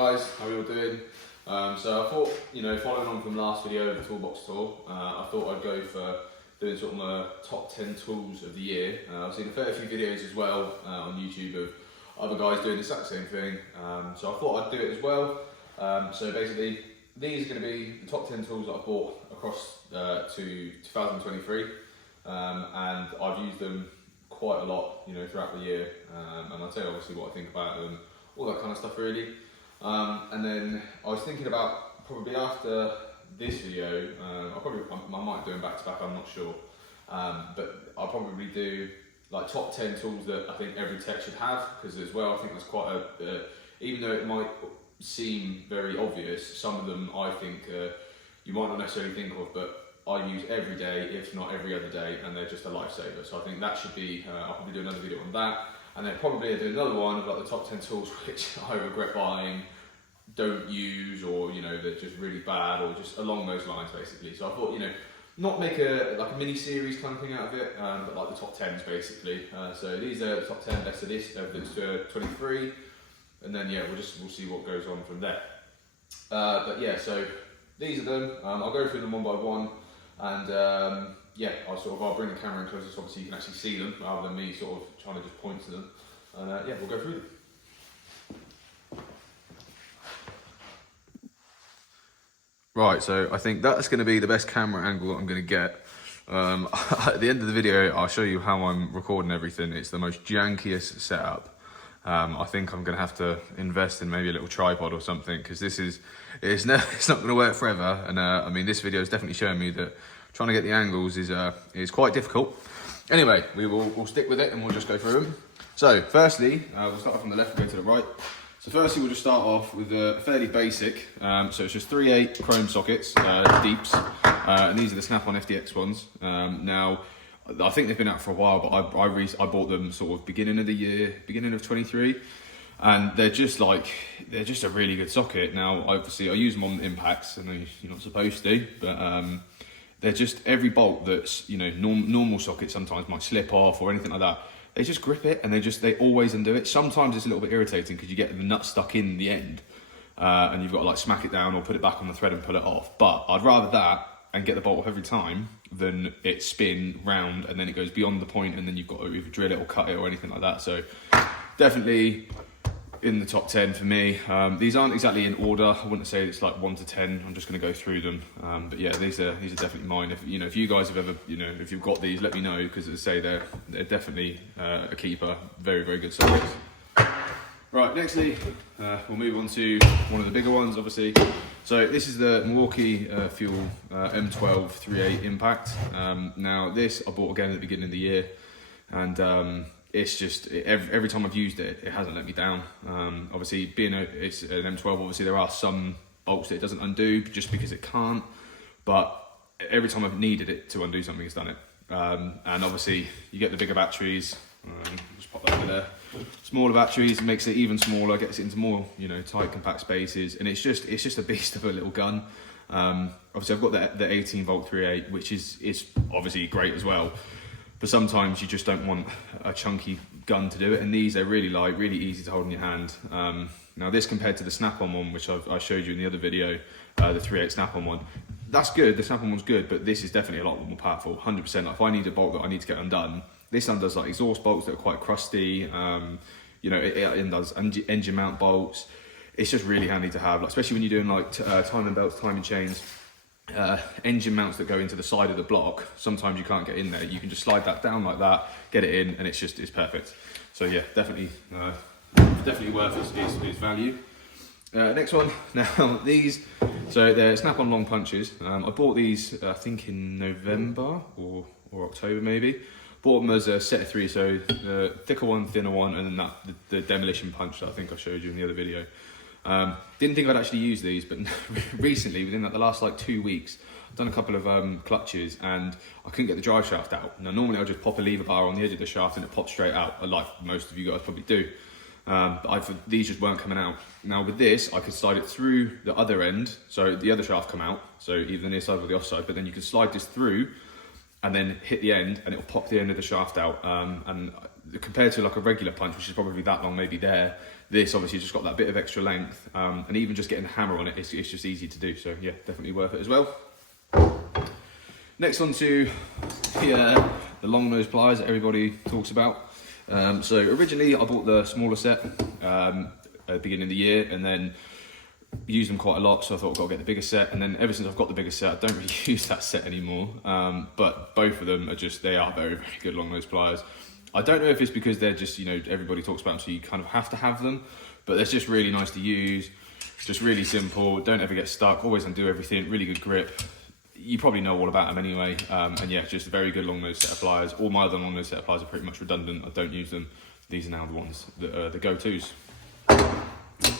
guys, how are you all doing? So I thought, following on from last video, the toolbox tour, I thought I'd go for doing sort of my top 10 tools of the year. I've seen a fair few videos as well on YouTube of other guys doing the exact same thing, so I thought I'd do it as well. So basically, these are going to be the top 10 tools that I've bought across to 2023, and I've used them quite a lot, throughout the year, and I'll tell you obviously what I think about them, all that kind of stuff really. And then I was thinking about probably after this video, I might do them back to back, I'm not sure, but I'll probably do like top 10 tools that I think every tech should have, because as well I think that's quite even though it might seem very obvious, some of them I think you might not necessarily think of, but I use every day, if not every other day, and they're just a lifesaver. So I think that should be, I'll probably do another video on that, and then probably I'll do another one of like the top 10 tools which I regret buying, don't use, or they're just really bad, or just along those lines basically. So I thought, not make a mini series kind of thing out of it, but like the top 10s basically. So these are the top 10 best of this, of the 23, and then yeah, we'll see what goes on from there. But yeah, so these are them. I'll go through them one by one, and yeah, I'll bring the camera in closer so obviously you can actually see them rather than me sort of trying to just point to them. And yeah, we'll go through them. Right, so I think that's going to be the best camera angle that I'm going to get. At the end of the video, I'll show you how I'm recording everything. It's the most jankiest setup. I think I'm going to have to invest in maybe a little tripod or something, because it's not going to work forever. And I mean, this video is definitely showing me that trying to get the angles is quite difficult. Anyway, we'll stick with it and we'll just go through them. So firstly, we'll start off from the left and go to the right. So firstly, we'll just start off with a fairly basic, so it's just 3/8 chrome sockets, deeps, and these are the Snap-on FDX ones. Now, I think they've been out for a while, but I bought them sort of beginning of the year, beginning of 23, and they're just a really good socket. Now, obviously, I use them on impacts, and you're not supposed to, but they're just, every bolt that's normal socket sometimes might slip off or anything like that. They just grip it, and they always undo it. Sometimes it's a little bit irritating because you get the nut stuck in the end, and you've got to like smack it down or put it back on the thread and pull it off. But I'd rather that and get the bolt off every time than it spin round and then it goes beyond the point and then you've got to either drill it or cut it or anything like that. So definitely in the top 10 for me. These aren't exactly in order. I wouldn't say it's like 1 to 10. I'm just going to go through them. But yeah, these are definitely mine. If you guys have ever, if you've got these, let me know, because as I say, they're definitely a keeper. Very, very good sockets. Right, nextly, we'll move on to one of the bigger ones, obviously. So this is the Milwaukee Fuel M12 3/8 Impact. Now this I bought again at the beginning of the year, and it's just, every time I've used it, it hasn't let me down. Obviously, it's an M12, obviously there are some bolts that it doesn't undo just because it can't, but every time I've needed it to undo something, it's done it. And obviously, you get the bigger batteries, just pop that over there. Smaller batteries makes it even smaller, gets it into more, tight, compact spaces, and it's just a beast of a little gun. Obviously, I've got the 18 volt 3/8, which is obviously great as well. But sometimes you just don't want a chunky gun to do it, and these are really light, really easy to hold in your hand. Now this compared to the Snap-on one, which I showed you in the other video, the 3/8 Snap-on one, that's good, the Snap-on one's good, but this is definitely a lot more powerful, 100%. If I need a bolt that I need to get undone, this undoes like exhaust bolts that are quite crusty, it undoes engine mount bolts. It's just really handy to have, especially when you're doing like timing belts, timing chains, engine mounts that go into the side of the block. Sometimes you can't get in there. You can just slide that down like that, get it in, and it's perfect. So yeah, definitely worth its value. Next one. Now these, so they're Snap-on long punches. I bought these I think in November or October maybe. Bought them as a set of 3, so the thicker one, thinner one, and then the demolition punch that I think I showed you in the other video. Didn't think I'd actually use these, but recently, within the last 2 weeks, I've done a couple of clutches and I couldn't get the drive shaft out. Now normally I'll just pop a lever bar on the edge of the shaft and it pops straight out, like most of you guys probably do. But these just weren't coming out. Now with this, I could slide it through the other end, so the other shaft come out, so either the near side or the off side, but then you can slide this through, and then hit the end, and it'll pop the end of the shaft out. And compared to like a regular punch, which is probably that long, maybe there, this obviously just got that bit of extra length, and even just getting the hammer on it, it's just easy to do. So yeah, definitely worth it as well. Next on to the long nose pliers that everybody talks about. So originally I bought the smaller set at the beginning of the year, and then used them quite a lot, so I thought I've got to get the bigger set. And then ever since I've got the bigger set, I don't really use that set anymore. But both of them are they are very, very good long nose pliers. I don't know if it's because they're just, everybody talks about them, so you kind of have to have them, but they're just really nice to use. It's just really simple, don't ever get stuck, always undo everything, really good grip. You probably know all about them anyway, and yeah, just a very good long nose set of pliers. All my other long nose set of pliers are pretty much redundant, I don't use them. These are now the ones that are the go-tos.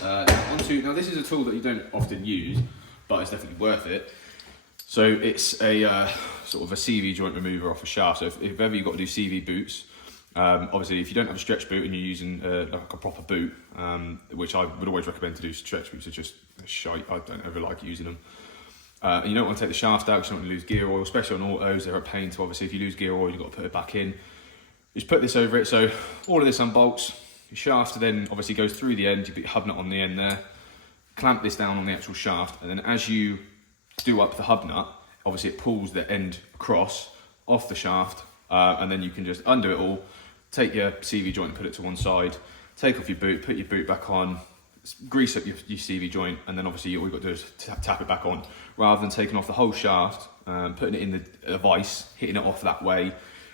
Now this is a tool that you don't often use, but it's definitely worth it. So it's a sort of a CV joint remover off a shaft. So if ever you've got to do CV boots, obviously if you don't have a stretch boot and you're using like a proper boot, which I would always recommend to do, stretch boots are just shite, I don't ever like using them. And you don't want to take the shaft out because you don't want to lose gear oil, especially on autos, they're a pain to, obviously if you lose gear oil, you've got to put it back in. Just put this over it, so all of this unbolts. Your shaft then obviously goes through the end, you put your hub nut on the end there, clamp this down on the actual shaft, and then as you do up the hub nut, obviously it pulls the end across off the shaft, and then you can just undo it all, take your CV joint and put it to one side, take off your boot, put your boot back on, grease up your CV joint, and then obviously all you've got to do is tap it back on, rather than taking off the whole shaft, putting it in the vise, hitting it off that way.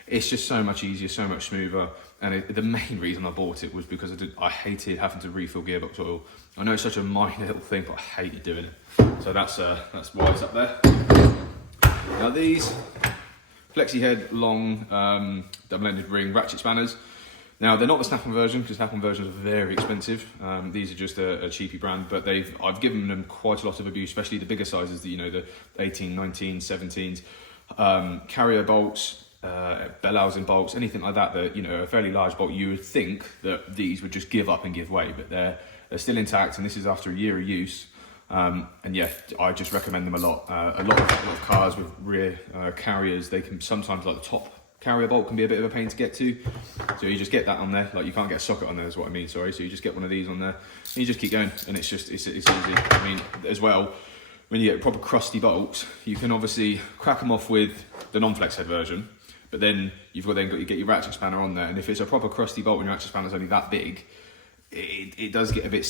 It's just so much easier, so much smoother. And the main reason I bought it was because I hated having to refill gearbox oil. I know it's such a minor little thing, but I hated doing it. So that's why it's up there. Now these flexi head long double-ended ring ratchet spanners. Now they're not the Snap-on version, because Snap-on versions are very expensive. These are just a cheapy brand, but I've given them quite a lot of abuse, especially the bigger sizes, the 18, 19, 17s, carrier bolts. Bellhousing bolts, anything like that a fairly large bolt, you would think that these would just give up and give way, but they're still intact, and this is after a year of use. And yeah, I just recommend them a lot. A lot of cars with rear carriers, they can sometimes, like the top carrier bolt can be a bit of a pain to get to, so you just get that on there. Like, you can't get a socket on there is what I mean, sorry. So you just get one of these on there and you just keep going, and it's easy. I mean, as well, when you get proper crusty bolts, you can obviously crack them off with the non-flex head version. But then you've got to get your ratchet spanner on there, and if it's a proper crusty bolt and your ratchet spanner's only that big, it does get a bit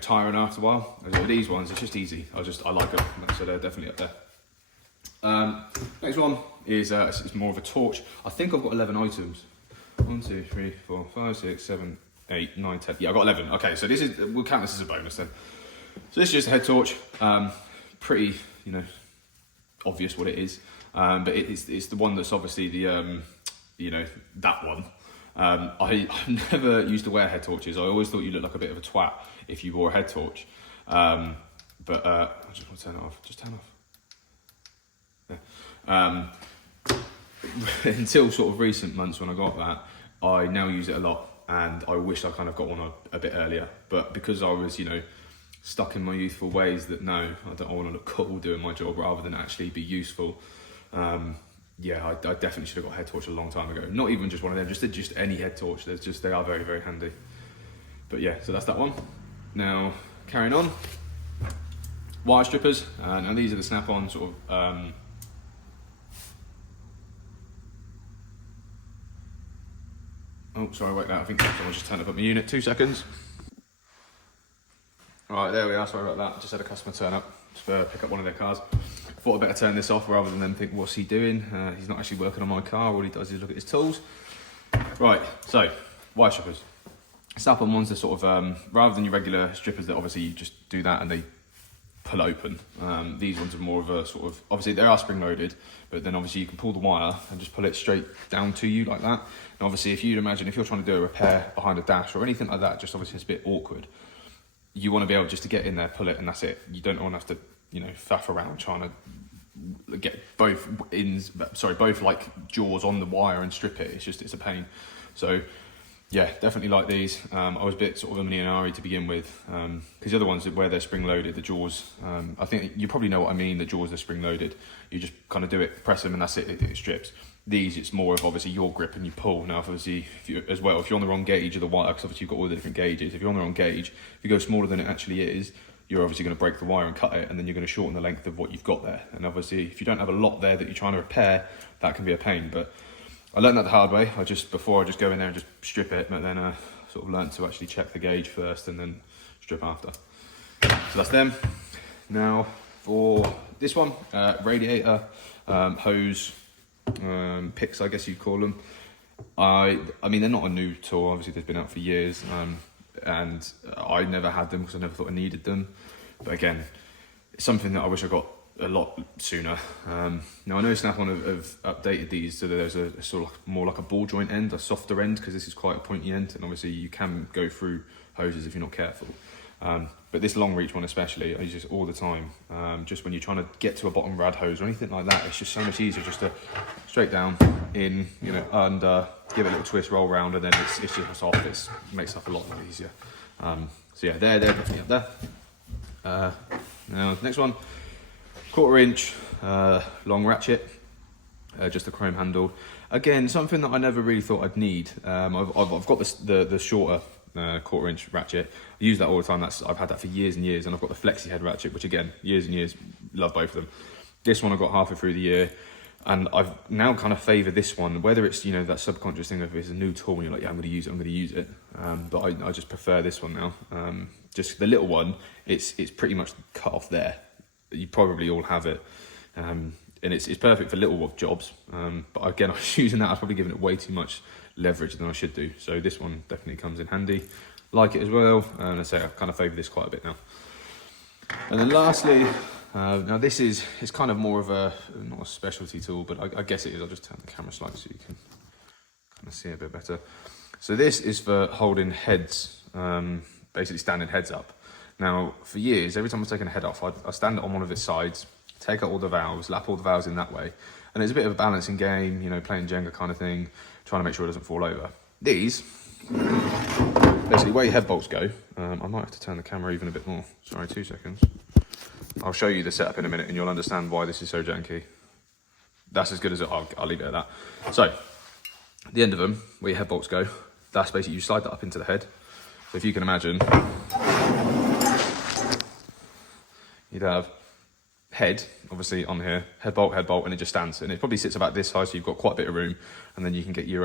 tiring after a while. As with these ones, it's just easy. I like them, so they're definitely up there. Next one is it's more of a torch. I think I've got 11 items. 1, 2, 3, 4, 5, 6, 7, 8, 9, 10. Yeah, I've got 11. Okay, so we'll count this as a bonus then. So this is just a head torch. Pretty, obvious what it is. But it's the one that's obviously the, that one. I never used to wear head torches. I always thought you looked like a bit of a twat if you wore a head torch. But I just want to turn it off. Just turn off. Yeah. Until sort of recent months when I got that, I now use it a lot, and I wish I kind of got one a bit earlier. But because I was, stuck in my youthful ways that no, I want to look cool doing my job rather than actually be useful. Yeah, I definitely should have got a head torch a long time ago. Not even just one of them, just any head torch. They are very, very handy. But yeah, so that's that one. Now, carrying on. Wire strippers. Now these are the Snap-on sort of, oh, sorry, wait, I think someone just turned up at my unit. 2 seconds. Right, there we are, sorry about that. Just had a customer turn up to pick up one of their cars. Thought I'd better turn this off rather than them think, what's he doing? He's not actually working on my car, all he does is look at his tools. Right, so, wire strippers. Snap-on ones are sort of, rather than your regular strippers that obviously you just do that and they pull open. These ones are more of a sort of, obviously they are spring-loaded, but then obviously you can pull the wire and just pull it straight down to you like that. And obviously if you'd imagine, if you're trying to do a repair behind a dash or anything like that, just obviously it's a bit awkward. You want to be able just to get in there, pull it, and that's it. You don't want to have to, faff around trying to get both like jaws on the wire and strip it. It's a pain. So yeah, definitely like these. I was a bit sort of umming and ahhing to begin with, because the other ones where they're spring loaded, the jaws, I think you probably know what I mean, the jaws are spring loaded. You just kind of do it, press them, and that's it, it strips. These, it's more of obviously your grip and you pull. Now, obviously, if you're on the wrong gauge of the wire, because obviously you've got all the different gauges, if you're on the wrong gauge, if you go smaller than it actually is, you're obviously going to break the wire and cut it, and then you're going to shorten the length of what you've got there. And obviously, if you don't have a lot there that you're trying to repair, that can be a pain. But I learned that the hard way. Before I just go in there and just strip it, but then sort of learned to actually check the gauge first and then strip after. So that's them. Now for this one, radiator, hose, picks, I guess you'd call them. I mean, they're not a new tool. Obviously, they've been out for years, and I never had them because I never thought I needed them. But again, it's something that I wish I got a lot sooner. Now I know Snap-on have updated these so that there's a sort of more like a ball joint end, a softer end, because this is quite a pointy end, and obviously you can go through hoses if you're not careful. But this long reach one especially, I use this all the time. Just when you're trying to get to a bottom rad hose or anything like that, it's just so much easier just to straight down, in, under, give it a little twist, roll around, and then it's just soft. It makes stuff a lot easier. So yeah, they're definitely up there. Now next one, 1/4 inch long ratchet, just a chrome handle. Again, something that I never really thought I'd need. I've got the shorter 1/4 inch ratchet. I use that all the time. I've had that for years and years, and I've got the flexi head ratchet, which again, years and years, love both of them. This one I got halfway through the year, and I've now kind of favour this one, whether it's that subconscious thing of it's a new tool and you're like, yeah, I'm going to use it. But I just prefer this one now. Just the little one, it's pretty much cut off there. You probably all have it, and it's perfect for little jobs. But again, I was using that. I was probably giving it way too much leverage than I should do. So this one definitely comes in handy. Like it as well, and I say I kind of favour this quite a bit now. And then lastly, now this is kind of more of not a specialty tool, but I guess it is. I'll just turn the camera slightly so you can kind of see a bit better. So this is for holding heads, basically standing heads up. Now, for years, every time I've taken a head off, I stand it on one of its sides, take out all the valves, lap all the valves in that way. And it's a bit of a balancing game, playing Jenga kind of thing, trying to make sure it doesn't fall over. These, basically where your head bolts go, I might have to turn the camera even a bit more. Sorry, 2 seconds. I'll show you the setup in a minute and you'll understand why this is so janky. That's as good as I'll leave it at that. So, the end of them, where your head bolts go, that's basically, you slide that up into the head. So if you can imagine, you'd have head, obviously on here, head bolt, and it just stands. And it probably sits about this high, so you've got quite a bit of room. And then you can get your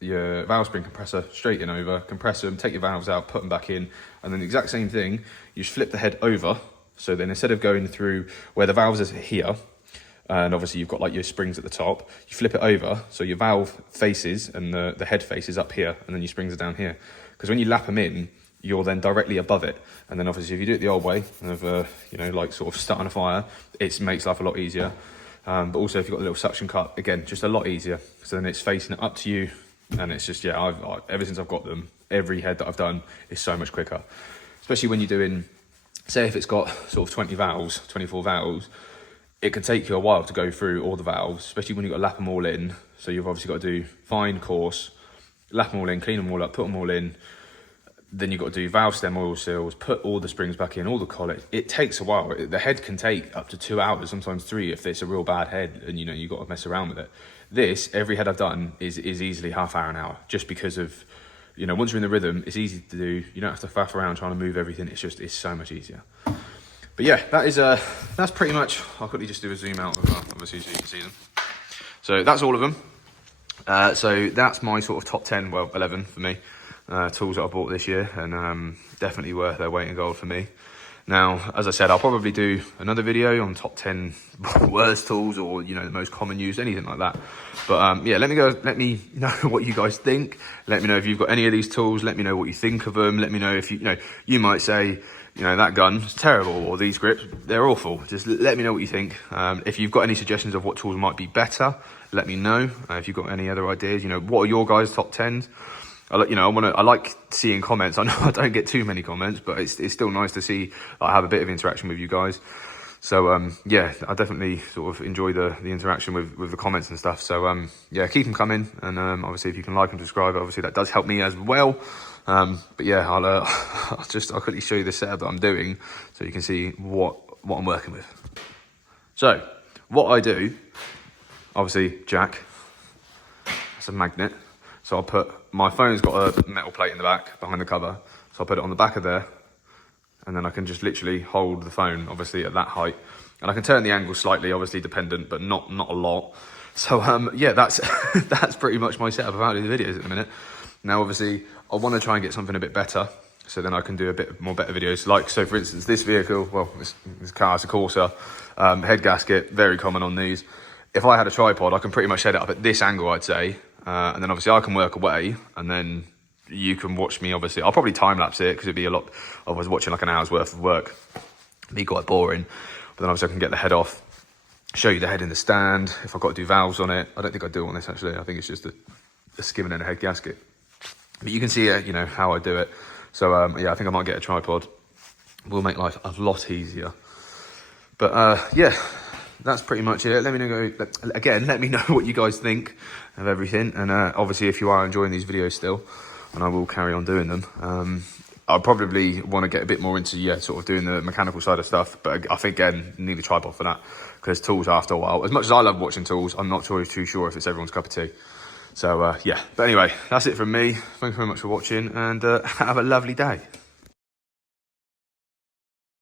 valve spring compressor straight in over, compress them, take your valves out, put them back in. And then the exact same thing, you just flip the head over. So then instead of going through where the valves is here, and obviously you've got like your springs at the top, you flip it over, so your valve faces and the head faces up here, and then your springs are down here. Because when you lap them in, you're then directly above it. And then obviously if you do it the old way, of like sort of starting a fire, it makes life a lot easier. But also if you've got a little suction cup, again, just a lot easier. So then it's facing it up to you, and it's just, yeah, ever since I've got them, every head that I've done is so much quicker. Especially when you're doing, say if it's got sort of 24 valves, it can take you a while to go through all the valves, especially when you've got to lap them all in. So you've obviously got to do fine, coarse, lap them all in, clean them all up, put them all in. Then you've got to do valve stem oil seals, put all the springs back in, all the collets. It takes a while. The head can take up to 2 hours, sometimes 3 if it's a real bad head and you've got to mess around with it. This, every head I've done is easily half hour, an hour, just because of, once you're in the rhythm, it's easy to do. You don't have to faff around trying to move everything. It's so much easier. But yeah, that's pretty much, I'll quickly just do a zoom out of obviously so you can see them. So that's all of them. So that's my sort of top 10, well, 11 for me, tools that I bought this year, and definitely worth their weight in gold for me. Now, as I said, I'll probably do another video on top 10 worst tools, or the most common used, anything like that. But yeah, let me know what you guys think. Let me know if you've got any of these tools. Let me know what you think of them. Let me know if you might say, that gun is terrible, or these grips, they're awful. Just let me know what you think. If you've got any suggestions of what tools might be better, let me know. If you've got any other ideas, what are your guys' top 10s? I like seeing comments. I know I don't get too many comments, but it's still nice to see, have a bit of interaction with you guys. So yeah, I definitely sort of enjoy the interaction with the comments and stuff. So yeah, keep them coming, and obviously if you can like and subscribe, obviously that does help me as well. But yeah, I'll quickly show you the setup that I'm doing so you can see what I'm working with. So what I do, obviously jack, it's a magnet. So I'll put, my phone's got a metal plate in the back behind the cover. So I'll put it on the back of there, and then I can just literally hold the phone, obviously at that height. And I can turn the angle slightly, obviously dependent, but not a lot. So yeah, that's that's pretty much my setup of how to do the videos at the minute. Now, obviously, I want to try and get something a bit better, so then I can do a bit more better videos. Like, so for instance, this vehicle, well, this car is a Corsa, head gasket, very common on these. If I had a tripod, I can pretty much set it up at this angle, I'd say. And then obviously I can work away, and then you can watch me, obviously. I'll probably time lapse it, because it'd be a lot, I was watching like an hour's worth of work. It'd be quite boring. But then obviously I can get the head off, show you the head in the stand, if I've got to do valves on it. I don't think I do on this, actually. I think it's just a skimming and a head gasket. But you can see, you know, how I do it. So yeah, I think I might get a tripod. Will make life a lot easier. But yeah, that's pretty much it. Let me know, again, let me know what you guys think of everything. And obviously, if you are enjoying these videos still, and I will carry on doing them, I'll probably want to get a bit more into, yeah, sort of doing the mechanical side of stuff. But I think, again, need a tripod for that, because tools, after a while, as much as I love watching tools, I'm not too sure if it's everyone's cup of tea. So yeah, but anyway, that's it from me. Thanks very much for watching, and have a lovely day.